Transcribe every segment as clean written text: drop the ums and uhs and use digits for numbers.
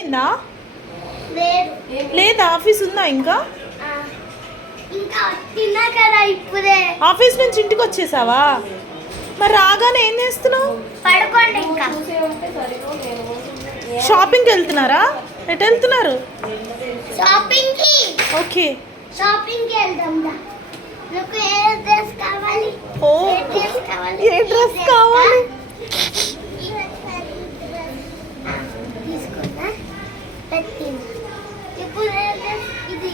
అయిందా? లేదా ఆఫీస్ ఉందా ఇంకా? ఆఫీస్ నుంచి ఇంటికి వచ్చేసావా? మరి రాగానే ఏం చేస్తున్నావు? షాపింగ్కి వెళ్తున్నారా? ఎటు వెళ్తున్నారు? ఓకే, షాపింగ్కి వెళ్దాం. నాకు ఏ డ్రెస్ కావాలి? ఏ డ్రెస్ కావాలి? తీసుకున్నా పెట్టింది. ఇప్పుడు ఇది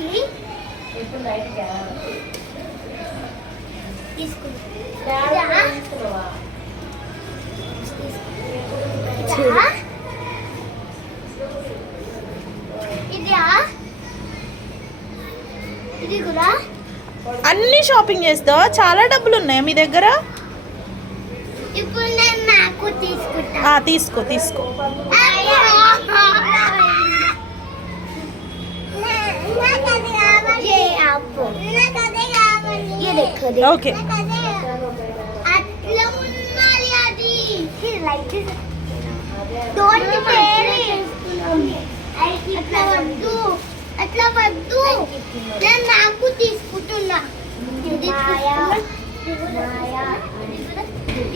ఇది కూడా అన్ని షాపింగ్ చేస్తావా? చాలా డబ్బులు ఉన్నాయా మీ దగ్గర? ఇప్పుడు నేను నాకు తీసుకుంటా. తీసుకో తీసుకో. ఓకే, అట్లా ఉన్నది అది. అట్లా వద్దు, అట్లా వద్దు. నేను నాకు తీసుకుంటున్నా.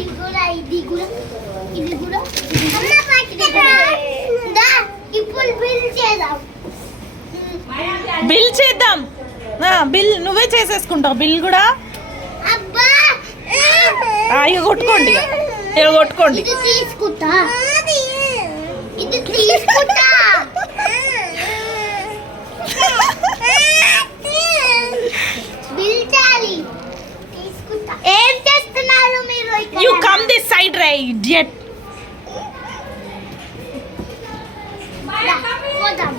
ఇది కూడా ఇది కూడా ఇది కూడా. ఇప్పుడు బిల్ చేద్దాం. బిల్ చేద్దాం. బిల్ నువ్వే చేసేసుకుంటావు బిల్ కూడా. అబ్బా, ఇక కొట్టుకోండి, ఇక కొట్టుకోండి. ఇది తీసుకుంటా, ఇది తీసుకుంటా. బిల్ చేయాలి, తీసుకుంటా. ఏం చేస్తున్నారు మీరు? You come this side ray idiot. పోదాం.